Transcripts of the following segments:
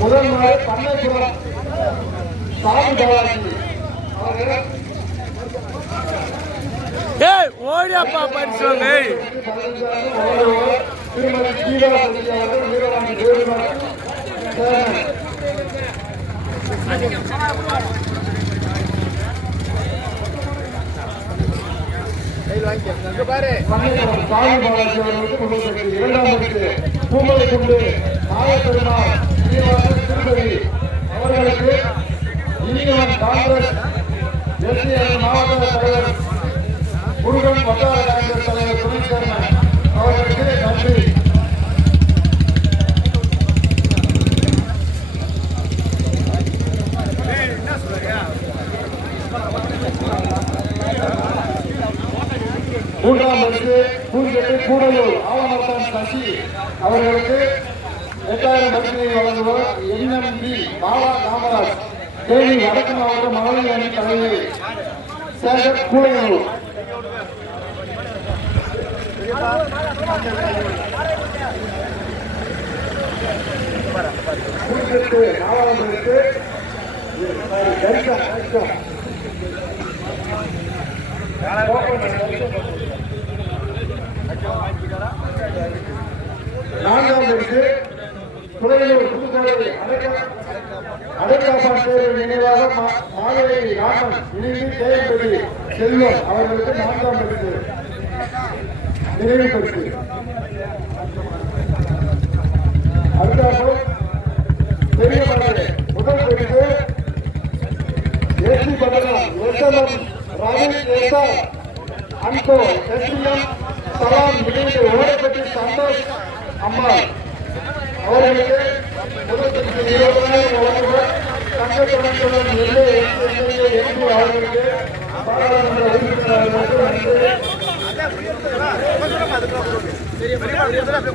முதல் முறை பண்ணைப்புறம் சாமி அவர்கள் ஏய் ஓடியாப்பா படிச்சவங்க இரண்டாம் பூமலை கொண்டு அவர்களுக்கு காங்கிரஸ் முருகன் வட்டார காங்கிரஸ் தலைவர் துணை அவர்களுக்கு நன்றி. மூன்றாம் பரிசு பூஞ்செட்டு கூடலூர் ஆவணத்தான் சசி அவர்களுக்கு எட்டாயிரம் பரிசினை வழங்குவோர் என்எம்பி பாலா காமராஜ். தேனி வடக்கு மாவட்ட மகளிர் அணி தலைவர் சேகர் கூடலூர் பூஞ்செட்டு நாலாம் பரிசு தரிசனம் தரிசனம் நான்காம் பரிசு துறையூர் புதுக்கோட்டை அடைக்காப்பான் தேர்வு நினைவாக மா- ராமன் இணைந்து தேவைப்படி செல்வம். அவர்களுக்கு நான்காம் இடத்து நிறைவு பரிசு அடுத்தாப்பு பெரிய மலை முதல் பரிசு ஏசி பட்டணம் SMM Ravi SR and co SM Salam இணைந்து ஓடப்பட்டி சந்தோஷ் அம்மா. அவர்களுக்கு முதல் பரிசு இருபதாயிரம் வழங்குவர். நெல்லை எம்பி அவர்களுக்கு பாராளுமன்ற உறுப்பினர் அவர்களுக்கு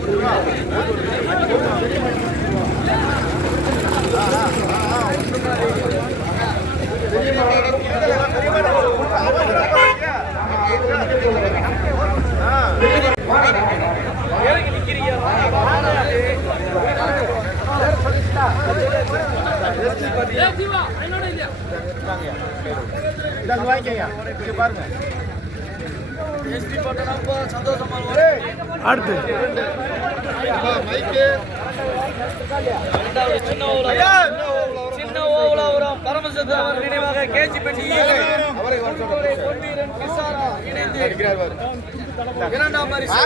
நன்றி அடுத்து. சின்ன ஓவலாபுரம் பரமசித்தவர் நினைவாக கேஜி பெட்டி. இணைந்து இரண்டாம் பரிசு.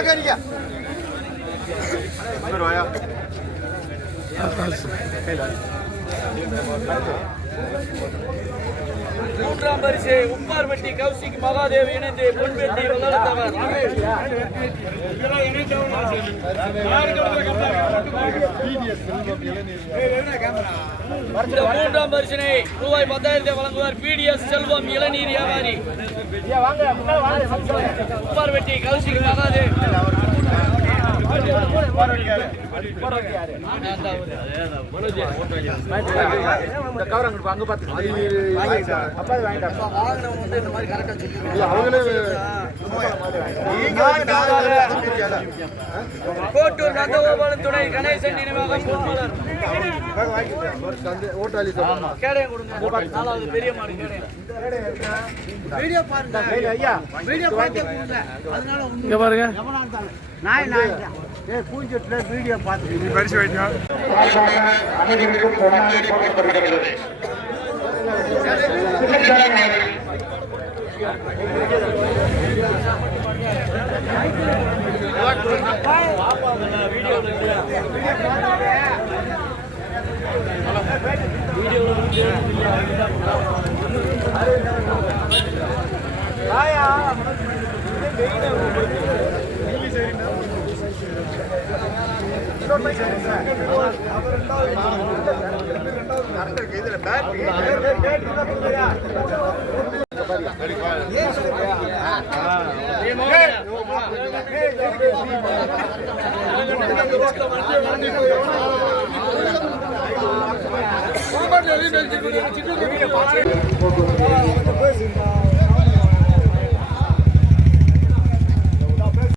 மூன்றாம் பரிசு உப்பார்பட்டி கௌசிக் மகாதேவ் இணைந்து பொன்வெட்டி வளர்த்தவர். மூன்றாம் பரிசினை ரூபாய் பத்தாயிரத்தை வழங்குவார் பிடிஎஸ் செல்வம் இளநீர் வியாபாரி. உப்பார்பட்டி கௌசிக் மகாதேவ் துணை கணேசன் நினைவாக நாலாவது பெரிய மாடு வீடியோ பாருங்க. வீடியோ பார்த்து அதனால பாருங்க. நாய் நாய் பூஞ்சட்டில் வீடியோ பார்த்து பரிசு வைக்கணும் வீடியோ சிக்கன்